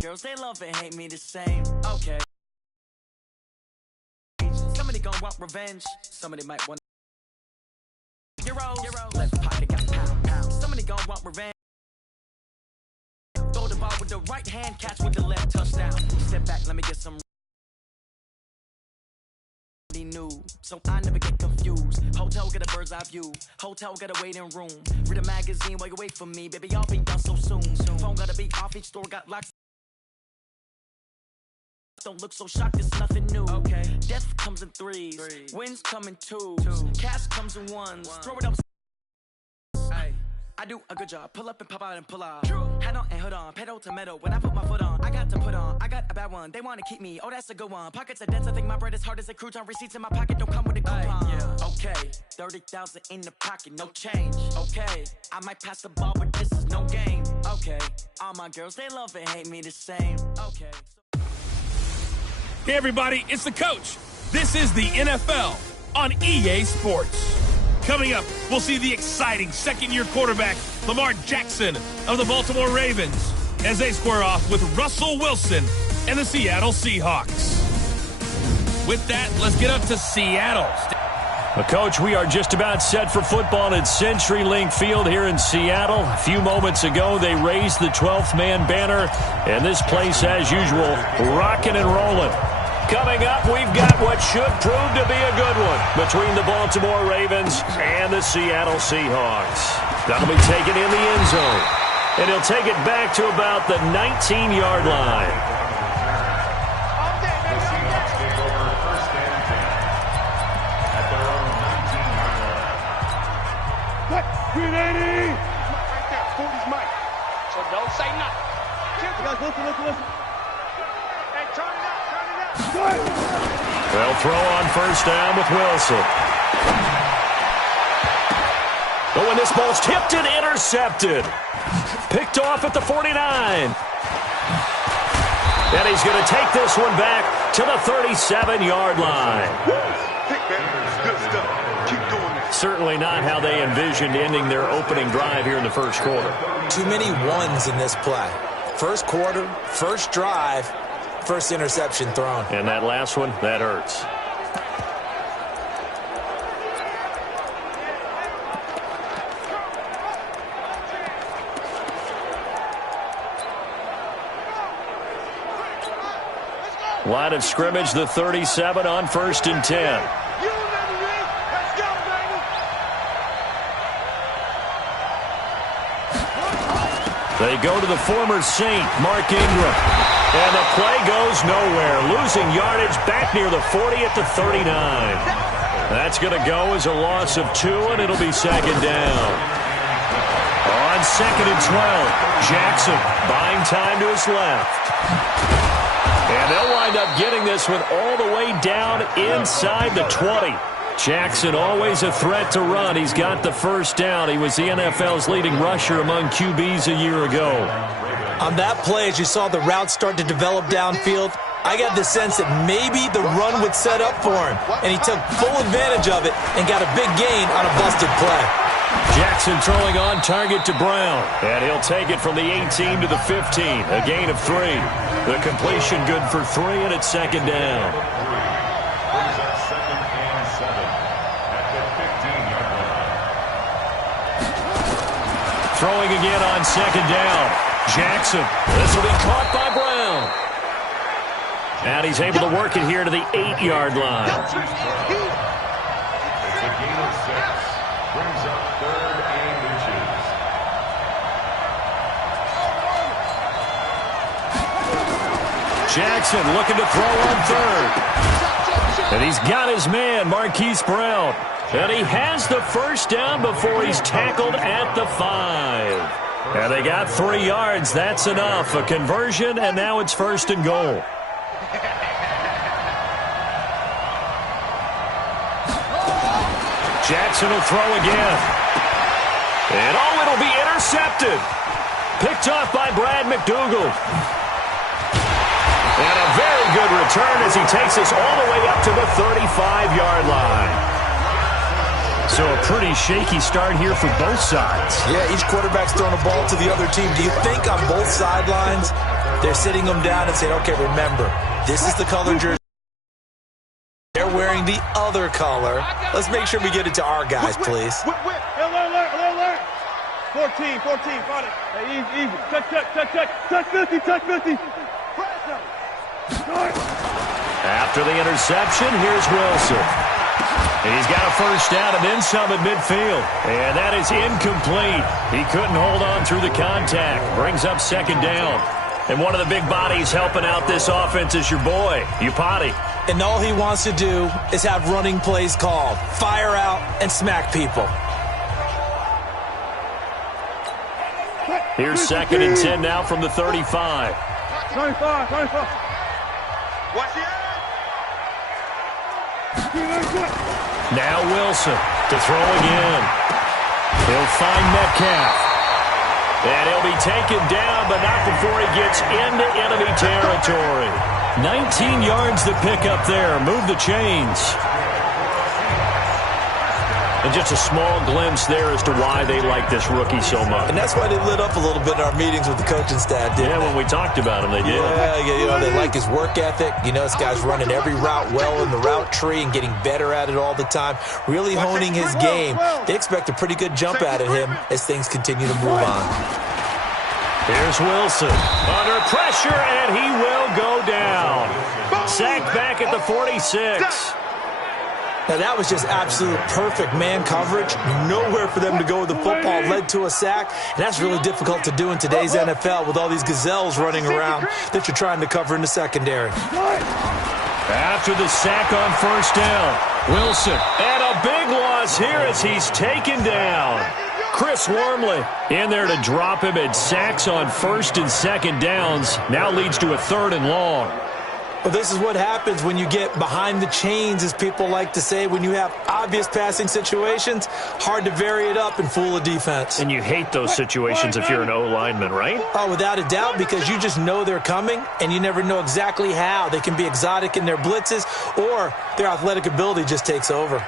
Girls, they love and hate me the same. Okay. Somebody gon' want revenge. Somebody might want Euros. Left pocket got pound. Somebody gon' want revenge. Throw the ball with the right hand, catch with the left, touchdown. Step back, let me get some new, so I never get confused. Hotel get a bird's eye view. Hotel get a waiting room. Read a magazine while you wait for me. Baby, I'll be done so soon. Phone gotta be off, each store got locks. Don't look so shocked, it's nothing new. Okay. Death comes in threes. Wins come in twos. Cash comes in ones. Throw it up. Ay. I do a good job. Pull up and pop out and pull out. Head on and hood on. Pedal to metal. When I put my foot on, I got to put on. I got a bad one. They want to keep me. Oh, that's a good one. Pockets are dense. I think my bread is hard as a crouton. Receipts in my pocket don't come with a coupon. Yeah. Okay. 30,000 in the pocket. No change. Okay. I might pass the ball, but this is no game. Okay. All my girls, they love and hate me the same. Okay. Hey everybody, it's the coach. This is the NFL on EA Sports. Coming up, we'll see the exciting second-year quarterback, Lamar Jackson of the Baltimore Ravens, as they square off with Russell Wilson and the Seattle Seahawks. With that, let's get up to Seattle. Well, Coach, we are just about set for football at CenturyLink Field here in Seattle. A few moments ago, they raised the 12th man banner, and this place, as usual, rocking and rolling. Coming up, we've got what should prove to be a good one between the Baltimore Ravens and the Seattle Seahawks. That'll be taken in the end zone, and he'll take it back to about the 19-yard line. The Seahawks take over first and 10 at their own 19-yard line. What? 380! Right there, 40's Mike. So don't say nothing. Guys, listen. Hey, turn it up. They'll throw on first down with Wilson. But when this ball's tipped and intercepted, picked off at the 49. And he's going to take this one back to the 37-yard line. Good stuff. Keep doing that. Certainly not how they envisioned ending their opening drive here in the first quarter. Too many ones in this play. First quarter, first drive, first interception thrown. And that last one, that hurts. Line of scrimmage, the 37 on first and 10. They go to the former Saint, Mark Ingram. And the play goes nowhere. Losing yardage back near the 40 at the 39. That's going to go as a loss of 2, and it'll be second down. On second and 12, Jackson buying time to his left. And they'll wind up getting this one all the way down inside the 20. Jackson always a threat to run. He's got the first down. He was the NFL's leading rusher among QBs a year ago. On that play, as you saw the route start to develop downfield, I got the sense that maybe the run would set up for him, and he took full advantage of it and got a big gain on a busted play. Jackson throwing on target to Brown, and he'll take it from the 18 to the 15, a gain of 3. The completion good for 3, and it's second down. Brings up second and 7 at the 15-yard line. Throwing again on second down. Jackson. This will be caught by Brown. And he's able to work it here to the 8-yard line. It's a gain of 6. Brings up third and inches. Jackson looking to throw on third. And he's got his man, Marquise Brown. And he has the first down before he's tackled at the 5. And they got 3 yards. That's enough. A conversion, and now it's first and goal. Jackson will throw again. And it'll be intercepted. Picked off by Brad McDougald. And a very good return as he takes us all the way up to the 35-yard line. So a pretty shaky start here for both sides. Yeah, each quarterback's throwing a ball to the other team. Do you think on both sidelines they're sitting them down and saying, okay, remember, this is the color jersey. They're wearing the other color. Let's make sure we get it to our guys, please. Alert. 14, got it. Hey, easy. Touch 50, touch 50. After the interception, here's Wilson. And he's got a first down and then some at midfield. And that is incomplete. He couldn't hold on through the contact. Brings up second down. And one of the big bodies helping out this offense is your boy, Iupati. And all he wants to do is have running plays called. Fire out and smack people. Here's 2nd and 10 now from the 35. 25. Watch it. Now Wilson to throw again. He'll find Metcalf. And he'll be taken down, but not before he gets into enemy territory. 19 yards to pick up there. Move the chains. And just a small glimpse there as to why they like this rookie so much. And that's why they lit up a little bit in our meetings with the coaching staff, didn't they? When we talked about him, they did. Yeah, they like his work ethic. This guy's running every route well in the route tree and getting better at it all the time, really honing his game. They expect a pretty good jump out of him as things continue to move on. Here's Wilson under pressure, and he will go down. Sacked back at the 46. Now, that was just absolute perfect man coverage. Nowhere for them to go with the football. Led to a sack. And that's really difficult to do in today's NFL with all these gazelles running around that you're trying to cover in the secondary. After the sack on first down, Wilson. And a big loss here as he's taken down. Chris Wormley in there to drop him at sacks on 1st and 2nd downs. Now leads to a 3rd and long. Well, this is what happens when you get behind the chains, as people like to say. When you have obvious passing situations, hard to vary it up and fool a defense. And you hate those situations if you're an O-lineman, right? Oh, without a doubt, because you just know they're coming, and you never know exactly how. They can be exotic in their blitzes, or their athletic ability just takes over.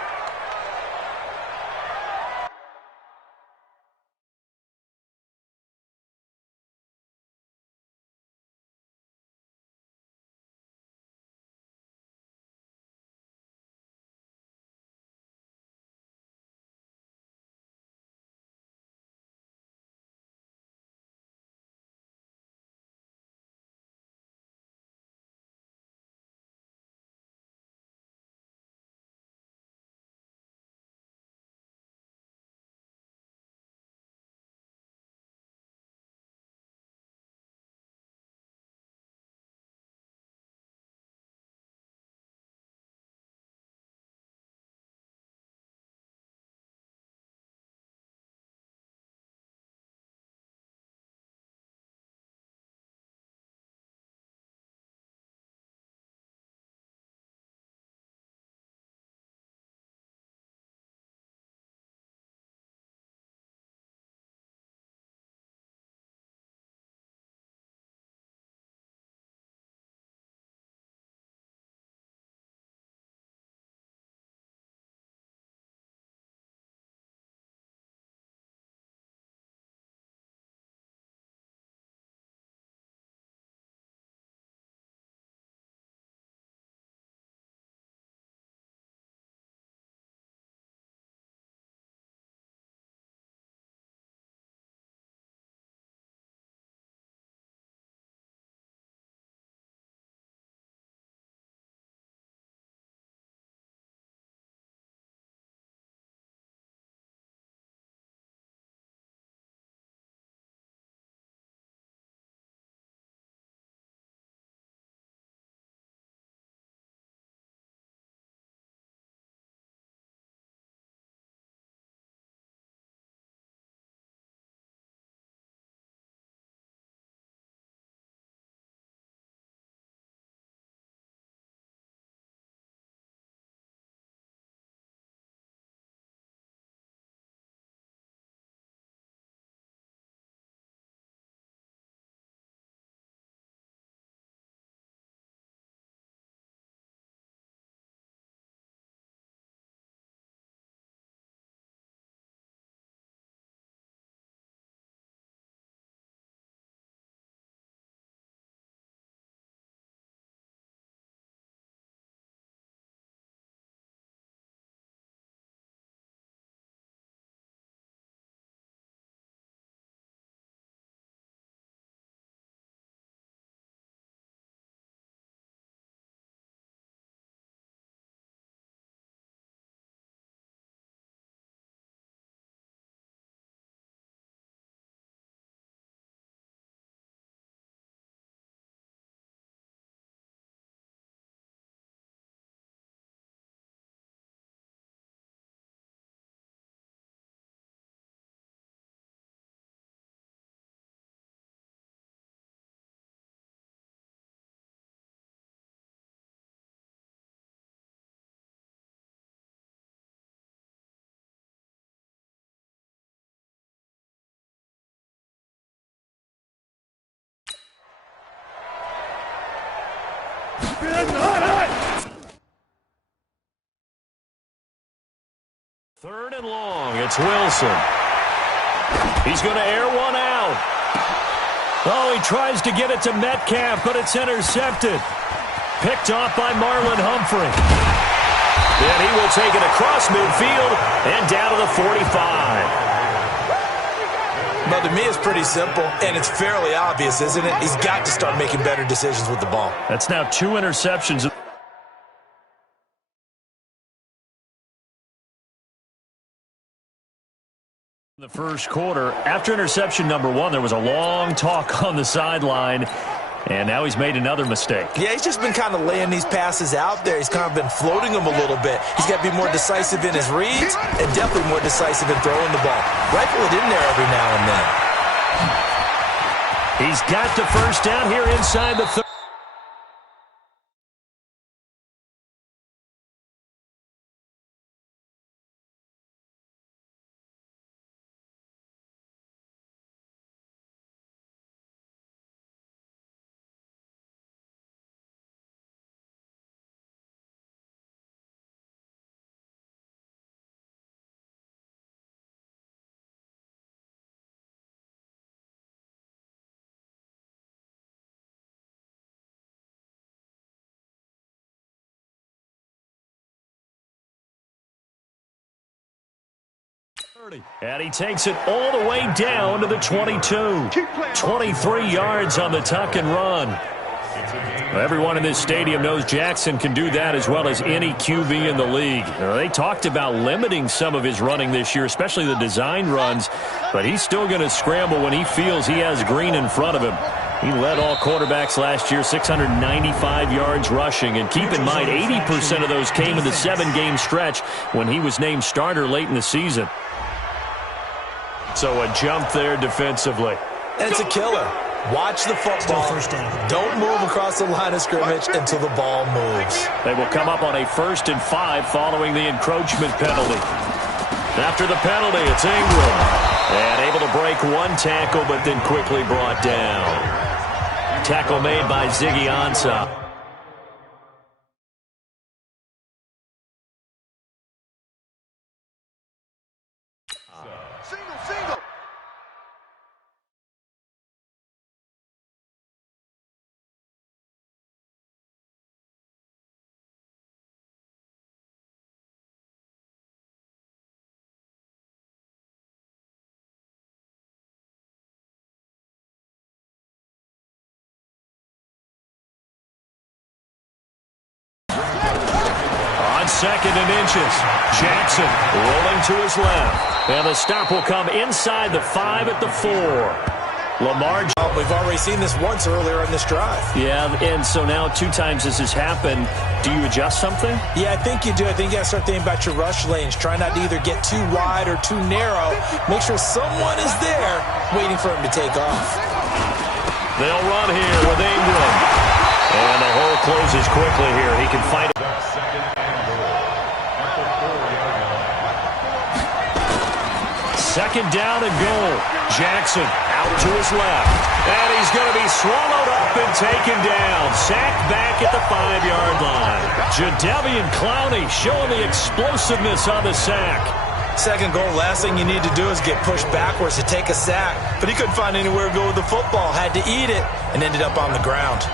Third and long. It's Wilson. He's going to air one out. Oh, he tries to get it to Metcalf, but it's intercepted. Picked off by Marlon Humphrey. And he will take it across midfield and down to the 45. Well, to me, it's pretty simple, and it's fairly obvious, isn't it? He's got to start making better decisions with the ball. That's now 2 interceptions. In the first quarter, after interception number 1, there was a long talk on the sideline, and now he's made another mistake. Yeah, he's just been kind of laying these passes out there. He's kind of been floating them a little bit. He's got to be more decisive in his reads and definitely more decisive in throwing the ball. Rifle it in there every now and then. He's got the first down here inside the 30. And he takes it all the way down to the 22. 23 yards on the tuck and run. Everyone in this stadium knows Jackson can do that as well as any QB in the league. They talked about limiting some of his running this year, especially the design runs, but he's still going to scramble when he feels he has green in front of him. He led all quarterbacks last year, 695 yards rushing. And keep in mind, 80% of those came in the 7-game stretch when he was named starter late in the season. So a jump there defensively. And it's a killer. Watch the football. Don't move across the line of scrimmage until the ball moves. They will come up on a 1st and 5 following the encroachment penalty. After the penalty, it's Ingram. And able to break one tackle, but then quickly brought down. Tackle made by Ziggy Ansah. Second and inches. Jackson rolling to his left. And the stop will come inside the 5 at the 4. Lamar. We've already seen this once earlier in this drive. Yeah, and so now 2 times this has happened. Do you adjust something? Yeah, I think you do. I think you got to start thinking about your rush lanes. Try not to either get too wide or too narrow. Make sure someone is there waiting for him to take off. They'll run here with Ingram. And the hole closes quickly here. He can find it. Second down and goal. Jackson out to his left. And he's going to be swallowed up and taken down. Sacked back at the 5-yard line. Jadeveon Clowney showing the explosiveness on the sack. Second goal, last thing you need to do is get pushed backwards to take a sack. But he couldn't find anywhere to go with the football. Had to eat it and ended up on the ground.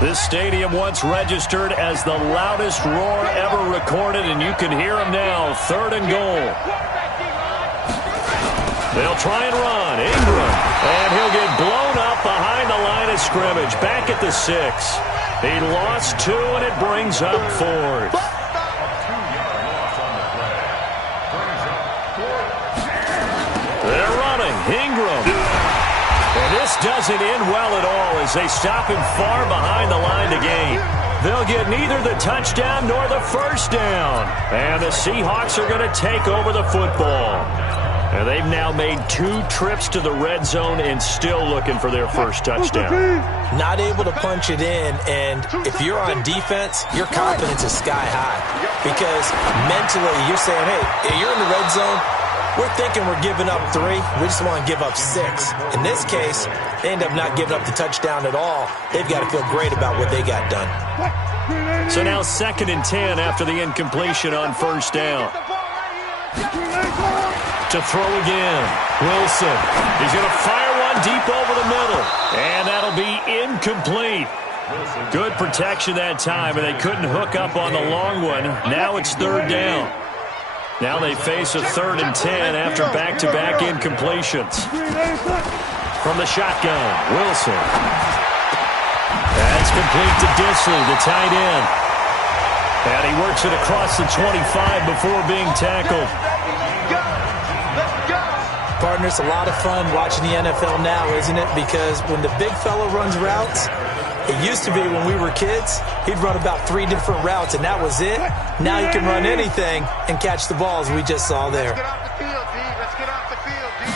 This stadium once registered as the loudest roar ever recorded, and you can hear him now. 3rd and goal. They'll try and run. Ingram. And he'll get blown up behind the line of scrimmage. Back at the 6. He lost 2, and it brings up 4th. They're running. Ingram. And this doesn't end well at all as they stop him far behind the line to gain. They'll get neither the touchdown nor the first down. And the Seahawks are going to take over the football. And they've now made 2 trips to the red zone and still looking for their first touchdown. Not able to punch it in, and if you're on defense, your confidence is sky high. Because mentally, you're saying, hey, you're in the red zone, We're thinking we're giving up 3. We just want to give up 6. In this case, they end up not giving up the touchdown at all. They've got to feel great about what they got done. So now 2nd and 10 after the incompletion on 1st down. To throw again. Wilson. He's going to fire one deep over the middle. And that'll be incomplete. Good protection that time, and they couldn't hook up on the long one. Now it's 3rd down. Now they face a 3rd and 10 after back-to-back incompletions. From the shotgun, Wilson. That's complete to Disley, the tight end. And he works it across the 25 before being tackled. Partner, it's a lot of fun watching the NFL now, isn't it? Because when the big fella runs routes, it used to be when we were kids, he'd run about 3 different routes, and that was it. Now he can run anything and catch the balls we just saw there. Let's get off the field, D.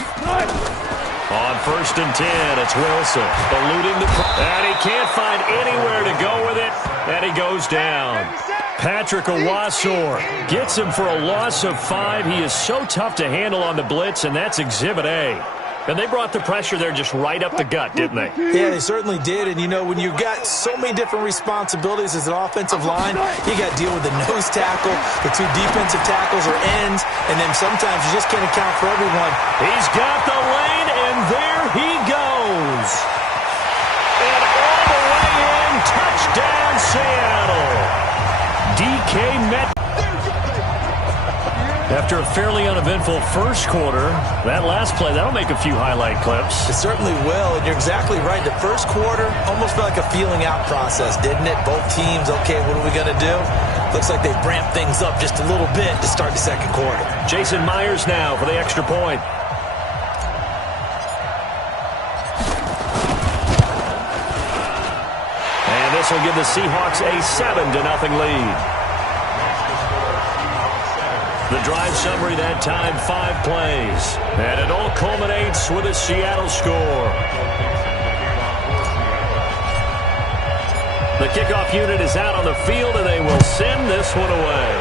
On 1st and 10, it's Wilson eluding the... And he can't find anywhere to go with it, and he goes down. Patrick Owasor gets him for a loss of 5. He is so tough to handle on the blitz, and that's Exhibit A. And they brought the pressure there just right up the gut, didn't they? Yeah, they certainly did. And, you know, when you've got so many different responsibilities as an offensive line, you got to deal with the nose tackle, the 2 defensive tackles or ends, and then sometimes you just can't account for everyone. He's got the lane, and there he goes. And all the way in, touchdown Seattle. DK Metcalf. After a fairly uneventful first quarter, that last play, that'll make a few highlight clips. It certainly will, and you're exactly right. The first quarter almost felt like a feeling out process, didn't it? Both teams, okay, what are we going to do? Looks like they've ramped things up just a little bit to start the second quarter. Jason Myers now for the extra point. And this will give the Seahawks a 7-0 lead. The drive summary that time, 5 plays. And it all culminates with a Seattle score. The kickoff unit is out on the field, and they will send this one away.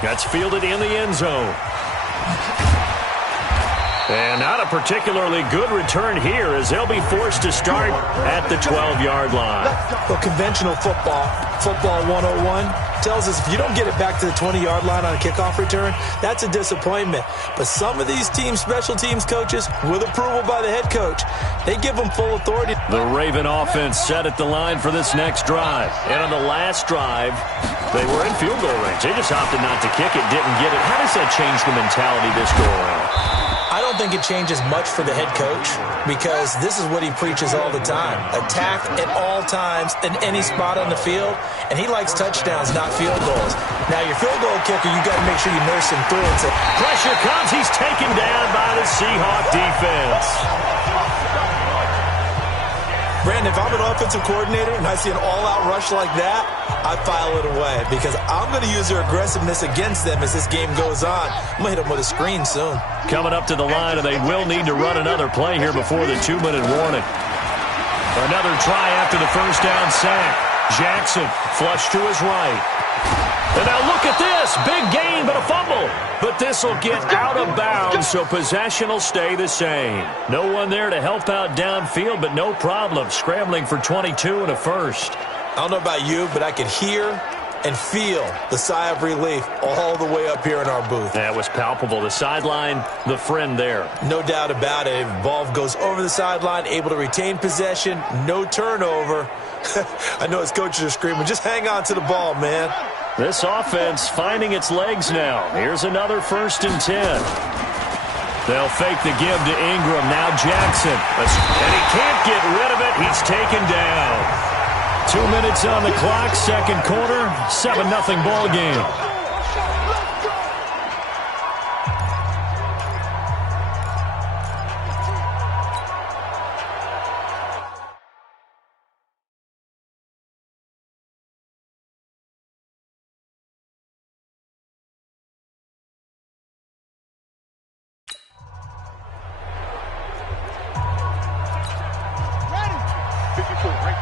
That's fielded in the end zone. And not a particularly good return here as they'll be forced to start at the 12-yard line. Well, conventional football 101, tells us if you don't get it back to the 20-yard line on a kickoff return, that's a disappointment. But some of these teams, special teams coaches, with approval by the head coach, they give them full authority. The Raven offense set at the line for this next drive. And on the last drive, they were in field goal range. They just opted not to kick it, didn't get it. How does that change the mentality this go around? I don't think it changes much for the head coach because this is what he preaches all the time. Attack at all times in any spot on the field, and he likes touchdowns, not field goals. Now, your field goal kicker, you got to make sure you nurse him through it. Pressure comes. He's taken down by the Seahawk defense. Brandon, if I'm an offensive coordinator and I see an all-out rush like that, I file it away because I'm going to use their aggressiveness against them as this game goes on. I'm going to hit them with a screen soon. Coming up to the line, and they will need to run another play here before the 2-minute warning. Another try after the first down sack. Jackson flushed to his right. And now look at this. Big gain, but a fumble. But this will get out of bounds, so possession will stay the same. No one there to help out downfield, but no problem. Scrambling for 22 and a first. I don't know about you, but I could hear and feel the sigh of relief all the way up here in our booth. That was palpable. The sideline, the friend there. No doubt about it. Ball goes over the sideline, able to retain possession, no turnover. I know his coaches are screaming, just hang on to the ball, man. This offense finding its legs now. Here's another 1st and 10. They'll fake the give to Ingram. Now Jackson. And he can't get rid of it. He's taken down. 2 minutes on the clock, second quarter, 7-0 ball game.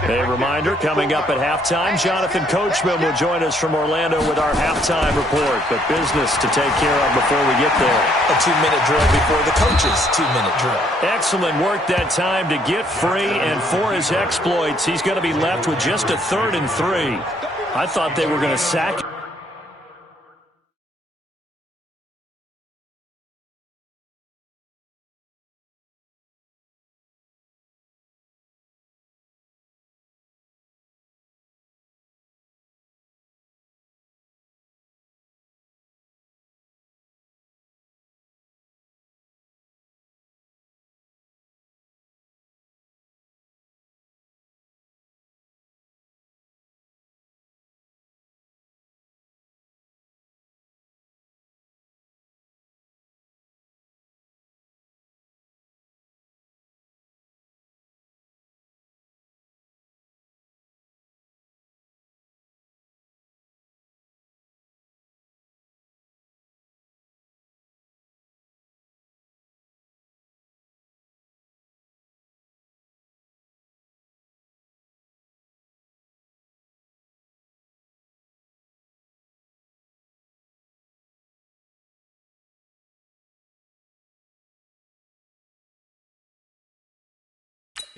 A reminder, coming up at halftime, Jonathan Coachman will join us from Orlando with our halftime report. But business to take care of before we get there. A 2-minute drill before the coach's 2-minute drill. Excellent work that time to get free, and for his exploits, he's going to be left with just a 3rd and 3. I thought they were going to sack him.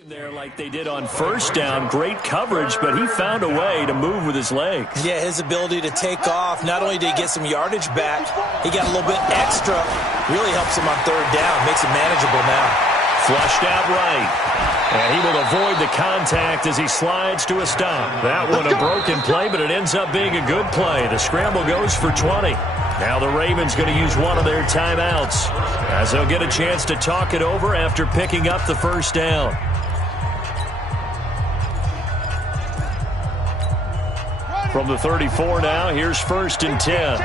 There like they did on first down. Great coverage, but he found a way to move with his legs. Yeah, his ability to take off. Not only did he get some yardage back, he got a little bit extra. Really helps him on 3rd down. Makes it manageable now. Flushed out right. And he will avoid the contact as he slides to a stop. That one a broken play, but it ends up being a good play. The scramble goes for 20. Now the Ravens going to use one of their timeouts as they'll get a chance to talk it over after picking up the first down. From the 34 now, here's 1st and 10.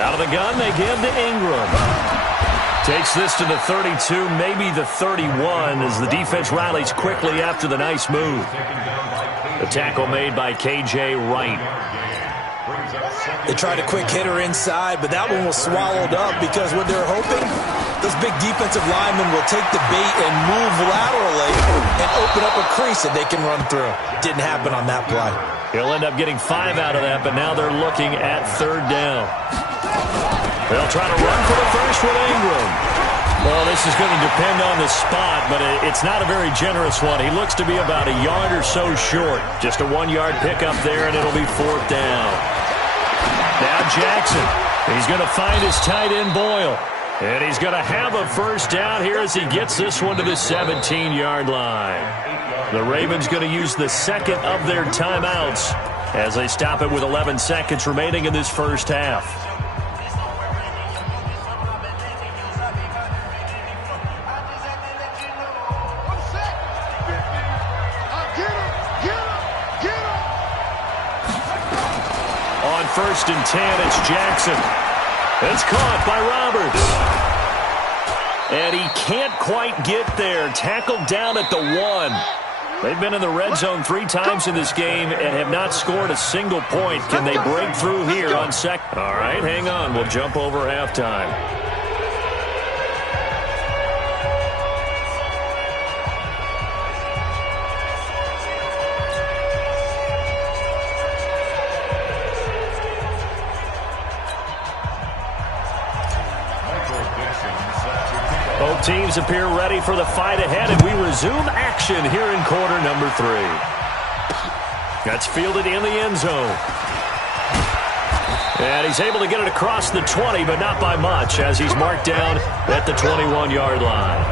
Out of the gun, they give to Ingram. Takes this to the 32, maybe the 31, as the defense rallies quickly after the nice move. The tackle made by K.J. Wright. They tried a quick hitter inside, but that one was swallowed up because what they're hoping, those big defensive linemen will take the bait and move laterally and open up a crease that they can run through. Didn't happen on that play. He'll end up getting 5 out of that, but now they're looking at 3rd down. They'll try to run for the first with Ingram. Well, this is going to depend on the spot, but it's not a very generous one. He looks to be about a yard or so short. Just a 1-yard pickup there, and it'll be 4th down. Now Jackson. He's going to find his tight end Boyle. And he's going to have a first down here as he gets this one to the 17-yard line. The Ravens going to use the 2nd of their timeouts as they stop it with 11 seconds remaining in this first half. On 1st and 10, it's Jackson. It's caught by Roberts. And he can't quite get there. Tackled down at the 1. They've been in the red zone 3 times in this game and have not scored a single point. Can they break through here on 2nd? All right, hang on. We'll jump over halftime. Both teams appear ready for the fight ahead, and we resume action here in quarter number 3. That's fielded in the end zone. And he's able to get it across the 20, but not by much, as he's marked down at the 21-yard line.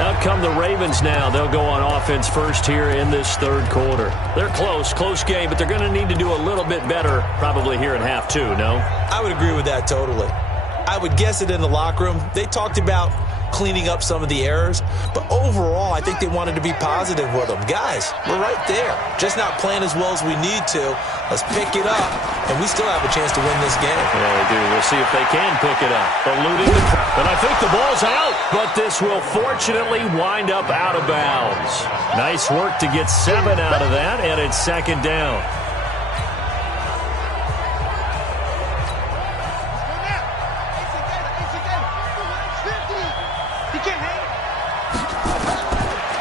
Out come the Ravens now. They'll go on offense first here in this 3rd quarter. They're close game, but they're going to need to do a little bit better probably here in half 2, no? I would agree with that totally. I would guess it in the locker room. They talked about cleaning up some of the errors, but overall, I think they wanted to be positive with them. Guys, we're right there. Just not playing as well as we need to. Let's pick it up, and we still have a chance to win this game. Yeah, we do. We'll see if they can pick it up. Eluding the... But I think the ball's out, but this will fortunately wind up out of bounds. Nice work to get 7 out of that, and it's 2nd down.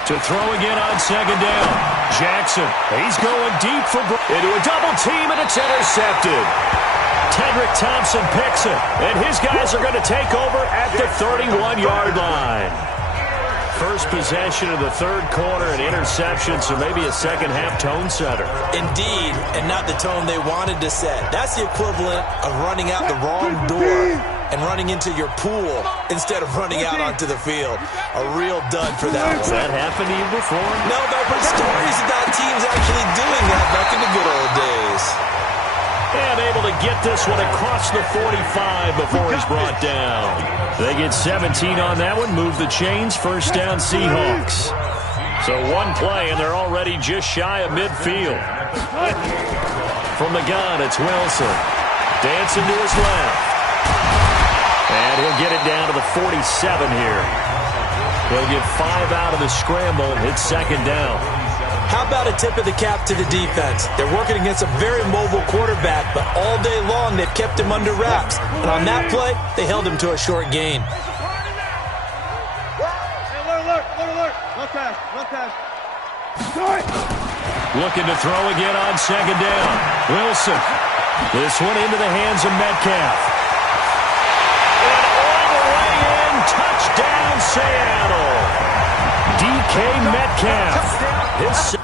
To throw again on second down. Jackson, he's going deep for into a double team, and it's intercepted. Tedrick Thompson picks it, and his guys are going to take over at the 31-yard line. First possession of the third quarter, an interception, so maybe a second-half tone setter. Indeed, and not the tone they wanted to set. That's the equivalent of running out the wrong door and running into your pool instead of running out onto the field. A real dud for that one. Has that happened to you before? No, but I've heard stories about teams actually doing that back in the good old days. And able to get this one across the 45 before he's brought down. They get 17 on that one, move the chains, first down Seahawks. So one play, and they're already just shy of midfield. From the gun, it's Wilson. Dancing to his left. And he'll get it down to the 47 here. He'll get 5 out of the scramble, hit second down. How about a tip of the cap to the defense? They're working against a very mobile quarterback, but all day long they've kept him under wraps. And on that play, they held him to a short gain. Looking to throw again on second down. Wilson. This one into the hands of Metcalf. And all the way in, touchdown Seattle. DK Metcalf. His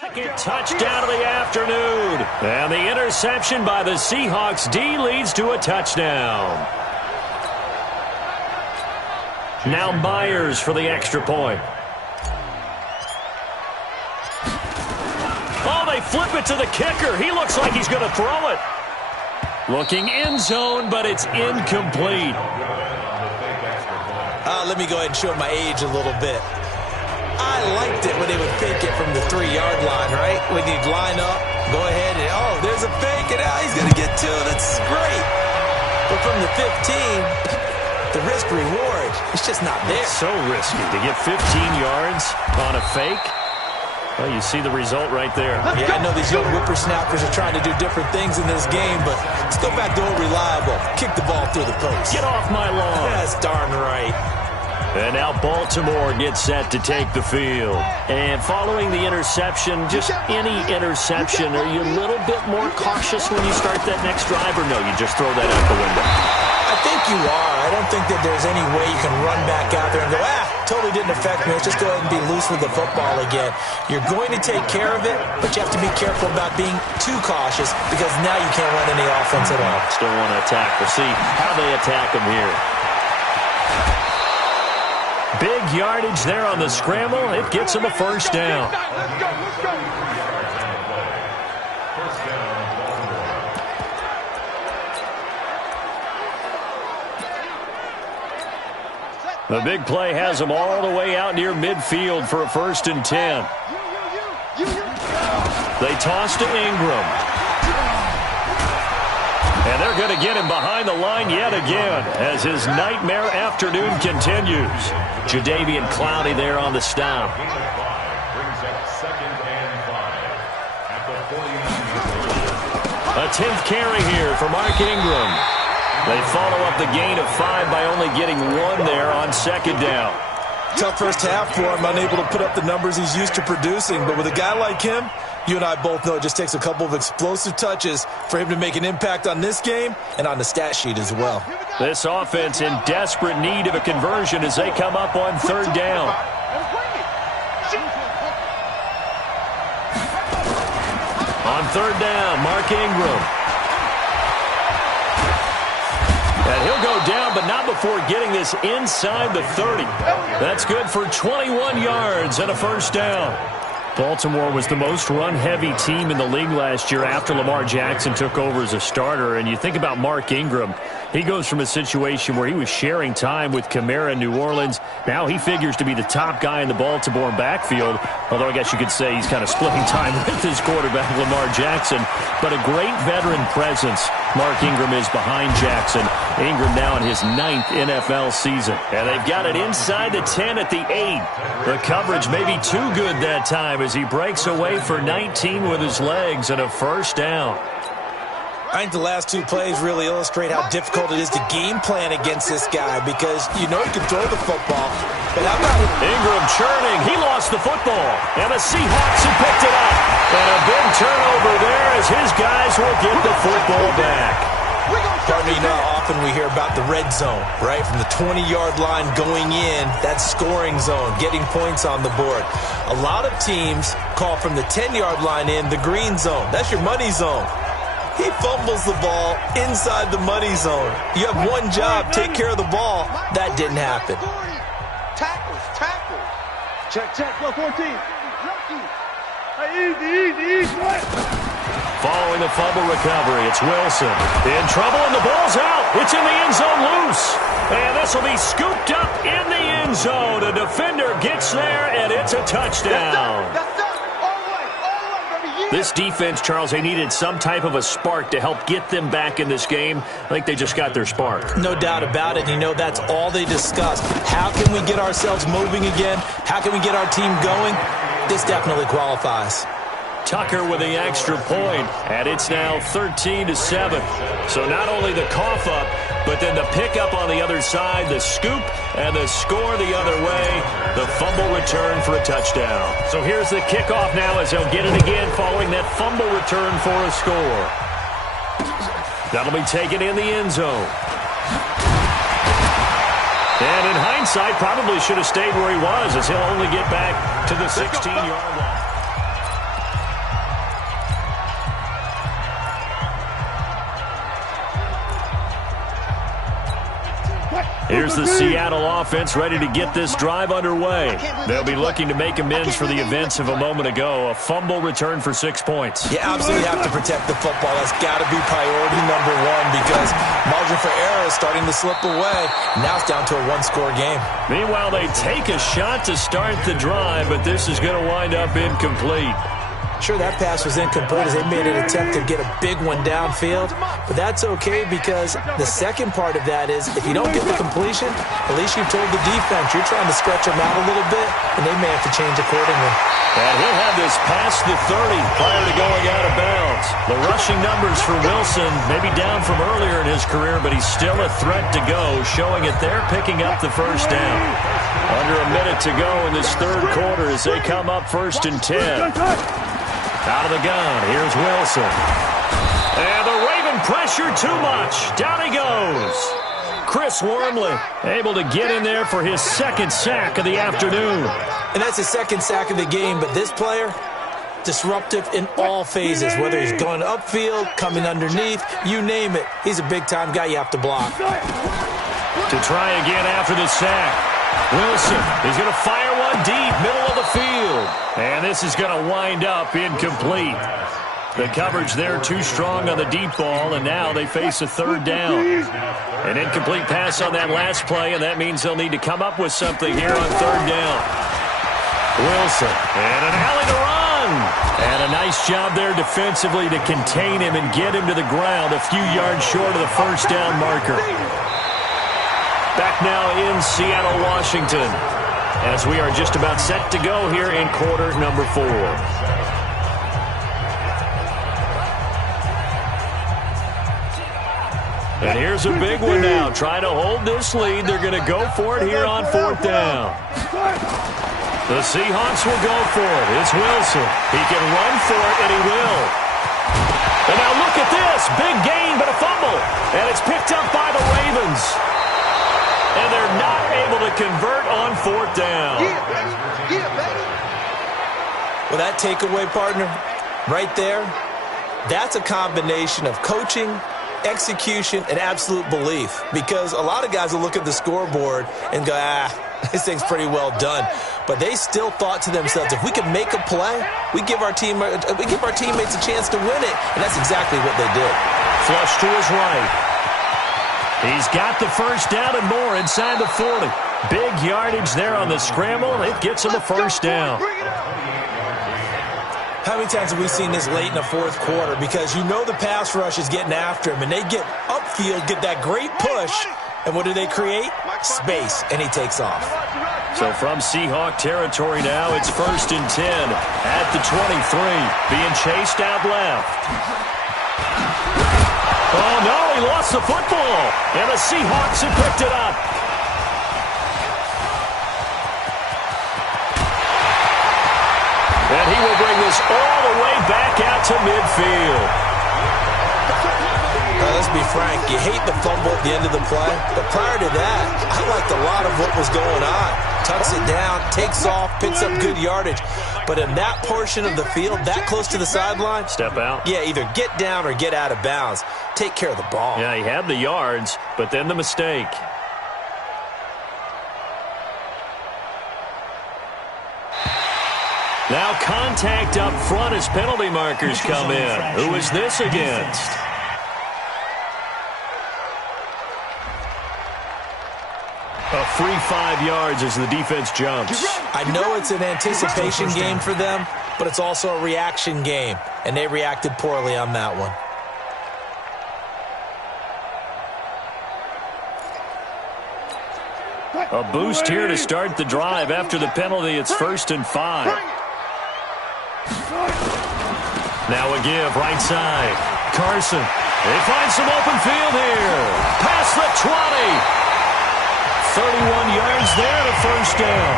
second touchdown of the afternoon. And the interception by the Seahawks D leads to a touchdown. Now Myers for the extra point. Oh, they flip it to the kicker. He looks like he's going to throw it. Looking end zone, but it's incomplete. Let me go ahead and show my age a little bit. I liked it when they would fake it from the 3-yard line, right? When you'd line up, go ahead and, oh, there's a fake, and now he's going to get 2. That's great. But from the 15, the risk-reward, it's just not there. It's so risky to get 15 yards on a fake. Well, you see the result right there. Yeah, I know these young whippersnappers are trying to do different things in this game, but let's go back to old reliable. Kick the ball through the post. Get off my lawn. That's darn right. And now Baltimore gets set to take the field. And following the interception, just any interception, are you a little bit more cautious when you start that next drive, or no, you just throw that out the window? I think you are. I don't think that there's any way you can run back out there and go, totally didn't affect me. Let's just go ahead and be loose with the football again. You're going to take care of it, but you have to be careful about being too cautious because now you can't run any offense at all. Still want to attack. We'll see how they attack them here. Big yardage there on the scramble. It gets them a first down. The big play has them all the way out near midfield for a 1st and 10. They toss to Ingram. And they're going to get him behind the line yet again as his nightmare afternoon continues. Jadeveon Clowney there on the stop. A 10th carry here for Mark Ingram. They follow up the gain of 5 by only getting 1 there on second down. Tough first half for him, unable to put up the numbers he's used to producing. But with a guy like him, you and I both know it just takes a couple of explosive touches for him to make an impact on this game and on the stat sheet as well. This offense in desperate need of a conversion as they come up on 3rd down. On 3rd down, Mark Ingram. And he'll go down, but not before getting this inside the 30. That's good for 21 yards and a first down. Baltimore was the most run-heavy team in the league last year after Lamar Jackson took over as a starter. And you think about Mark Ingram. He goes from a situation where he was sharing time with Kamara in New Orleans. Now he figures to be the top guy in the Baltimore backfield, although I guess you could say he's kind of splitting time with his quarterback, Lamar Jackson. But a great veteran presence Mark Ingram is behind Jackson. Ingram now in his 9th NFL season. And they've got it inside the 10 at the 8. The coverage may be too good that time as he breaks away for 19 with his legs and a first down. I think the last 2 plays really illustrate how difficult it is to game plan against this guy because you know he can throw the football. But how about Ingram churning. He lost the football. And the Seahawks have picked it up. And a big turnover there as his guys will get the football back. Partner, you know how often we hear about the red zone, right? From the 20-yard line going in, that scoring zone, getting points on the board. A lot of teams call from the 10-yard line in the green zone. That's your money zone. He fumbles the ball inside the money zone. You have one job, take care of the ball. That didn't happen. Tackles. Check, go 14. Hey, easy. Following the fumble recovery, it's Wilson. In trouble, and the ball's out. It's in the end zone loose. And this will be scooped up in the end zone. A defender gets there, and it's a touchdown. That's up. All the way, baby. This defense, Charles, they needed some type of a spark to help get them back in this game. I think they just got their spark. No doubt about it. You know, that's all they discussed. How can we get ourselves moving again? How can we get our team going? This definitely qualifies. Tucker with the extra point, and it's now 13-7. So not only the cough up, but then the pickup on the other side, the scoop, and the score the other way, the fumble return for a touchdown. So here's the kickoff now as they'll get it again following that fumble return for a score. That'll be taken in the end zone. And in hindsight, probably should have stayed where he was as he'll only get back to the 16-yard line. Here's the Seattle offense ready to get this drive underway. They'll be looking to make amends for the events of a moment ago. A fumble return for 6 points. You absolutely have to protect the football. That's got to be priority number 1 because margin for error is starting to slip away. Now it's down to a 1-score game. Meanwhile, they take a shot to start the drive, but this is going to wind up incomplete. Sure, that pass was incomplete as they made an attempt to get a big one downfield, but that's okay because the second part of that is if you don't get the completion, at least you told the defense you're trying to stretch them out a little bit, and they may have to change accordingly. And he'll have this past the 30 prior to going out of bounds. The rushing numbers for Wilson may be down from earlier in his career, but he's still a threat to go, showing it they're picking up the first down. Under a minute to go in this third quarter as they come up 1st and 10. Out of the gun, here's Wilson. And the Raven pressure too much. Down he goes. Chris Wormley able to get in there for his 2nd sack of the afternoon. And that's his 2nd sack of the game, but this player, disruptive in all phases, whether he's going upfield, coming underneath, you name it. He's a big-time guy you have to block. To try again after the sack. Wilson is going to fire one deep, middle of the field. And this is going to wind up incomplete. The coverage there too strong on the deep ball, and now they face a 3rd down. An incomplete pass on that last play, and that means they'll need to come up with something here on 3rd down. Wilson, and an alley to run. And a nice job there defensively to contain him and get him to the ground a few yards short of the 1st down marker. Back now in Seattle, Washington, as we are just about set to go here in quarter number 4. And here's a big one now. Trying to hold this lead. They're going to go for it here on 4th down. The Seahawks will go for it. It's Wilson. He can run for it, and he will. And now look at this. Big gain, but a fumble. And it's picked up by the Ravens. And they're not able to convert on 4th down. Well, that takeaway, partner, right there, that's a combination of coaching, execution, and absolute belief. Because a lot of guys will look at the scoreboard and go, This thing's pretty well done. But they still thought to themselves, if we can make a play, we give our teammates a chance to win it. And that's exactly what they did. Flush to his right. He's got the first down and more inside the 40. Big yardage there on the scramble. It gets him a first down. How many times have we seen this late in the fourth quarter? Because you know the pass rush is getting after him, and they get upfield, get that great push, and what do they create? Space, and he takes off. So from Seahawk territory now, it's 1st and 10 at the 23, being chased out left. Oh, no, he lost the football, and the Seahawks have picked it up. And he will bring this all the way back out to midfield. Let's be frank, you hate the fumble at the end of the play, but prior to that, I liked a lot of what was going on. Tucks it down, takes off, picks up good yardage. But in that portion of the field, that close to the sideline, step out. Yeah, either get down or get out of bounds. Take care of the ball. Yeah, he had the yards, but then the mistake. Now contact up front as penalty markers come in. Who is this against? A free 5 yards as the defense jumps. I know it's an anticipation game for them, but it's also a reaction game, and they reacted poorly on that one. A boost here to start the drive. After the penalty, it's 1st and 5. Now a give, right side. Carson. They find some open field here. Past the 20. 31 yards there to first down.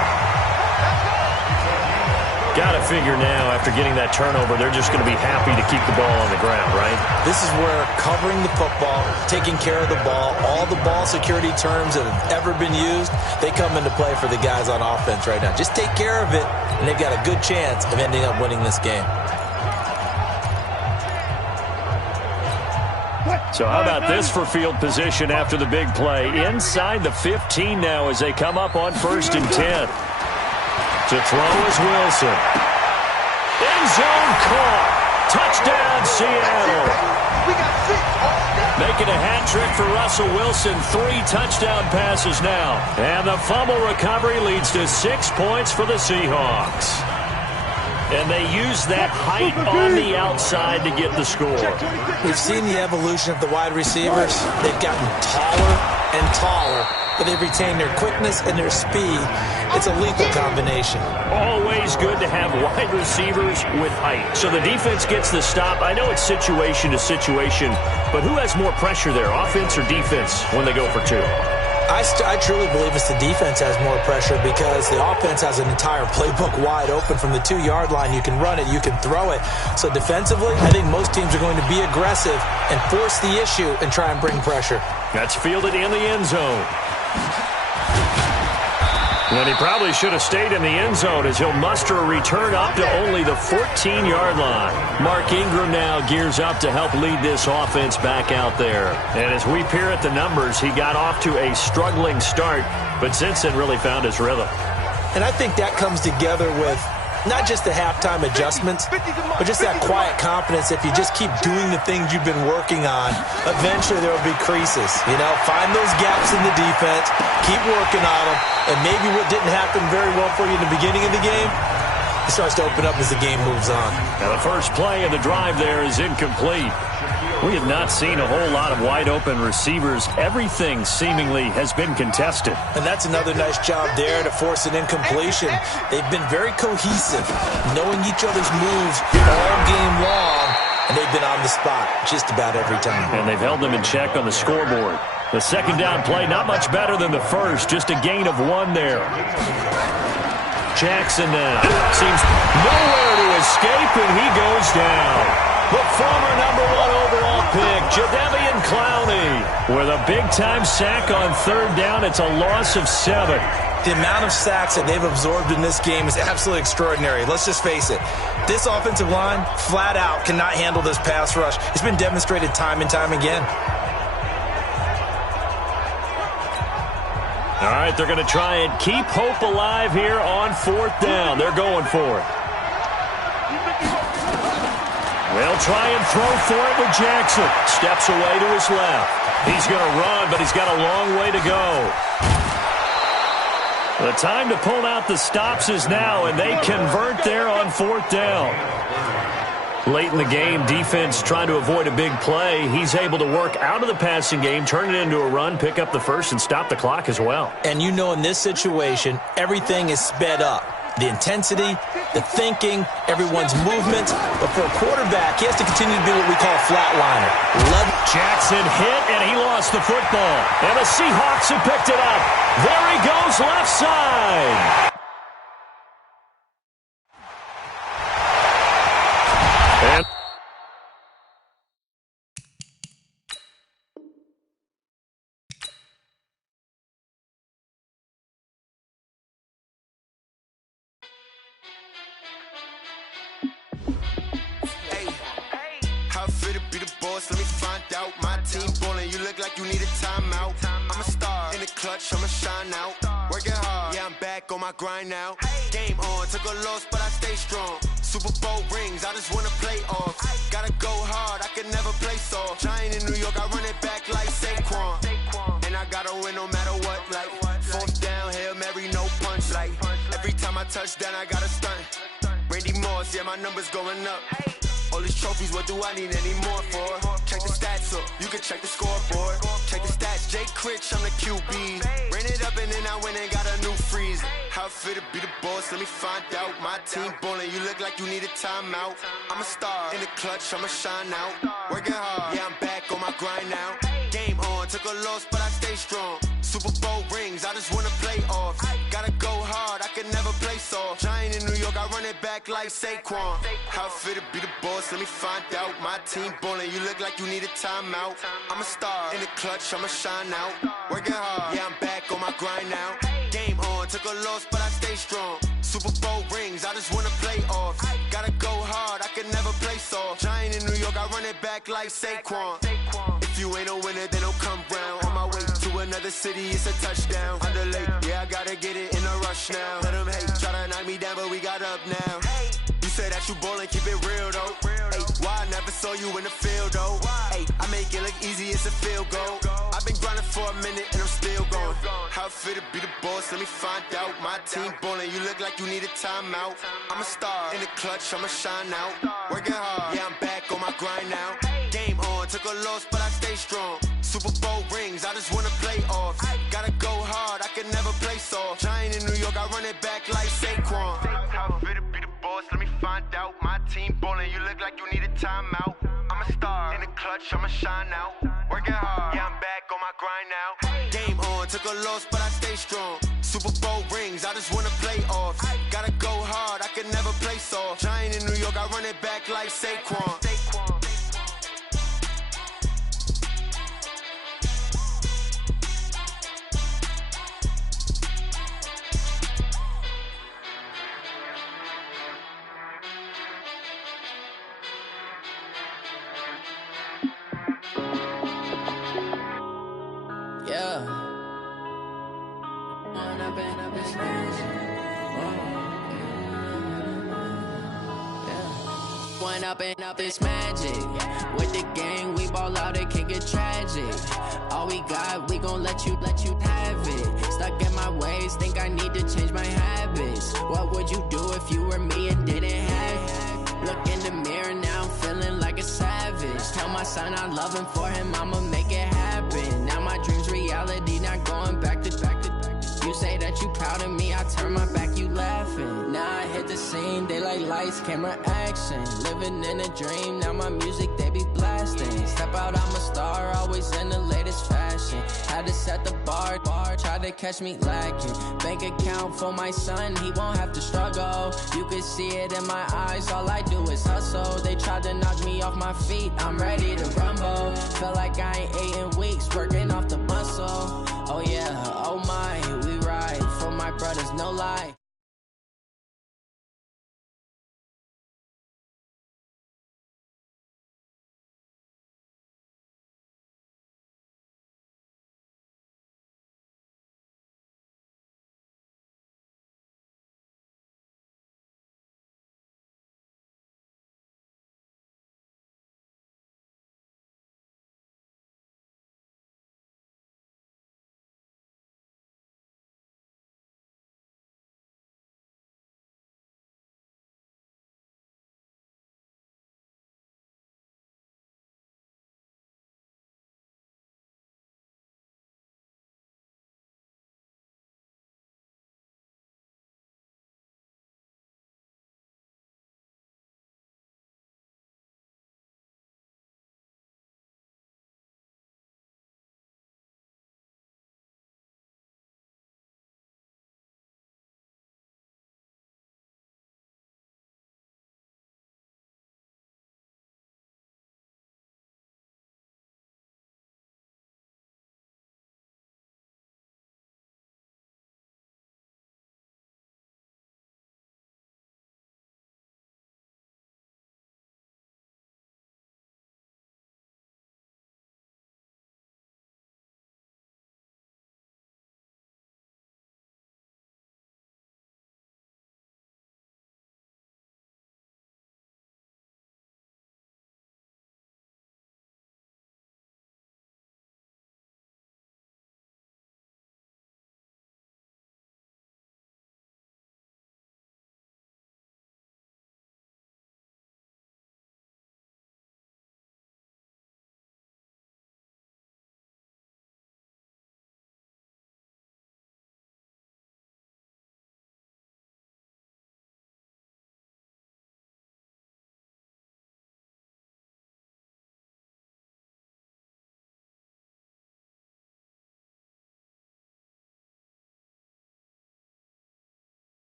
Got to figure now, after getting that turnover, they're just going to be happy to keep the ball on the ground, right? This is where covering the football, taking care of the ball, all the ball security terms that have ever been used, they come into play for the guys on offense right now. Just take care of it, and they've got a good chance of ending up winning this game. So how about this for field position after the big play? Inside the 15 now as they come up on 1st and 10. To throw is Wilson. End zone caught. Touchdown, Seattle. Making a hat trick for Russell Wilson. 3 touchdown passes now. And the fumble recovery leads to 6 points for the Seahawks. And they use that height on the outside to get the score. We've seen the evolution of the wide receivers. They've gotten taller and taller, but they've retained their quickness and their speed. It's a lethal combination. Always good to have wide receivers with height. So the defense gets the stop. I know it's situation to situation, but who has more pressure there, offense or defense, when they go for 2? I truly believe it's the defense has more pressure because the offense has an entire playbook wide open from the 2-yard line. You can run it, you can throw it. So defensively, I think most teams are going to be aggressive and force the issue and try and bring pressure. That's fielded in the end zone. And he probably should have stayed in the end zone as he'll muster a return up to only the 14-yard line. Mark Ingram now gears up to help lead this offense back out there. And as we peer at the numbers, he got off to a struggling start, but since then really found his rhythm. And I think that comes together with not just the halftime adjustments, but just that quiet confidence. If you just keep doing the things you've been working on, eventually there will be creases. You know, find those gaps in the defense, keep working on them, and maybe what didn't happen very well for you in the beginning of the game, it starts to open up as the game moves on. Now the first play of the drive there is incomplete. We have not seen a whole lot of wide-open receivers. Everything seemingly has been contested. And that's another nice job there to force an incompletion. They've been very cohesive, knowing each other's moves all game long, and they've been on the spot just about every time. And they've held them in check on the scoreboard. The second down play, not much better than the first, just a gain of 1 there. Jackson now seems nowhere to escape, and he goes down. The former number 1 overall pick, Jadeveon Clowney, with a big-time sack on 3rd down. It's a loss of 7. The amount of sacks that they've absorbed in this game is absolutely extraordinary. Let's just face it. This offensive line, flat out, cannot handle this pass rush. It's been demonstrated time and time again. All right, they're going to try and keep hope alive here on 4th down. They're going for it. They'll try and throw for it with Jackson. Steps away to his left. He's going to run, but he's got a long way to go. The time to pull out the stops is now, and they convert there on 4th down. Late in the game, defense trying to avoid a big play. He's able to work out of the passing game, turn it into a run, pick up the first, and stop the clock as well. And you know in this situation, everything is sped up. The intensity, the thinking, everyone's movement. But for a quarterback, he has to continue to be what we call a flatliner. Jackson hit, and he lost the football. And the Seahawks have picked it up. There he goes, left side. And how fit to be the boss? Let me find out. My team ballin', you look like you need a timeout. I'm a star in the clutch, I'ma shine out. Working hard, yeah, I'm back on my grind now. Game on, took a loss, but I stay strong. Super Bowl rings, I just wanna play off. Gotta go hard, I can never play soft. Giant in New York, I run it back like Saquon. And I gotta win no matter what, like 4th down, Hail Mary, no punch. Like every time I touch down, I gotta stunt. Randy Moss, yeah, my numbers going up. All these trophies, what do I need any more for? Check the stats up, you can check the scoreboard. Check the stats, Jay Critch, I'm the QB. Ran it up and then I went and got a new freeze. How fit to be the boss, let me find out. My team ballin', you look like you need a timeout. I'm a star in the clutch, I'ma shine out. Working hard, yeah, I'm back on my grind now. Game on, took a loss, but I stay strong. Super Bowl rings, I just wanna play off. Gotta go hard, I can never play soft. Giant in New York, I run it back like Saquon. How fit to be the boss, let me find out. My team ballin', you look like you need a timeout. I'm a star in the clutch, I'ma shine out. Working hard, yeah, I'm back on my grind now. Game on, took a loss, but I stay strong. Super Bowl rings, I just wanna play off. Gotta go hard, I can never play soft. Giant in New York, I run it back like Saquon. If you ain't a winner, then don't come round. On my way to another city, it's a touchdown. Underlay, yeah, I gotta get it in a rush now. Let them hate, try to knock me down, but we got up now. You say that you ballin', keep it real though. Hey, why I never saw you in the field though? Hey, I make it look easy, it's a field goal. I've been grinding for a minute and I'm still going. How fit to be the boss, let me find out. My team ballin', you look like you need a timeout. I'm a star in the clutch, I'ma shine out. Working hard, yeah, I'm back on my grind now. Game on, took a loss, but I stay strong. Super Bowl rings, I just wanna play off. Gotta go hard, I can never play soft. Giant in New York, I run it back like Saquon. How fit to be the boss, let me find out. My team ballin', you look like you need a timeout. I'm a star in the clutch, I'ma shine out. Working hard, yeah, I'm back on my grind now. Game on, took a loss, but I stay strong. Super Bowl rings, I just wanna play off. Gotta go hard, I can never play soft. Giant in New York, I run it back like Saquon. Up this magic. With the gang, we ball out, it can get tragic. All we got, we gon' let you have it. Stuck in my ways, think I need to change my habits. What would you do if you were me and didn't have it? Look in the mirror, now I'm feeling like a savage. Tell my son I love him, for him I'ma make it happen. Now my dream's reality, not going back to. You say that you proud of me, I turn my back, you laughing. Now I hit the scene, they like lights, camera, action. Living in a dream, now my music, they be blasting. Step out, I'm a star, always in the latest fashion. Had to set the bar, try to catch me lacking. Bank account for my son, he won't have to struggle. You can see it in my eyes, all I do is hustle. They tried to knock me off my feet, I'm ready to rumble. Feel like I ain't ate in weeks, working off the muscle. Oh yeah, oh my, we ride for my brothers, no lie.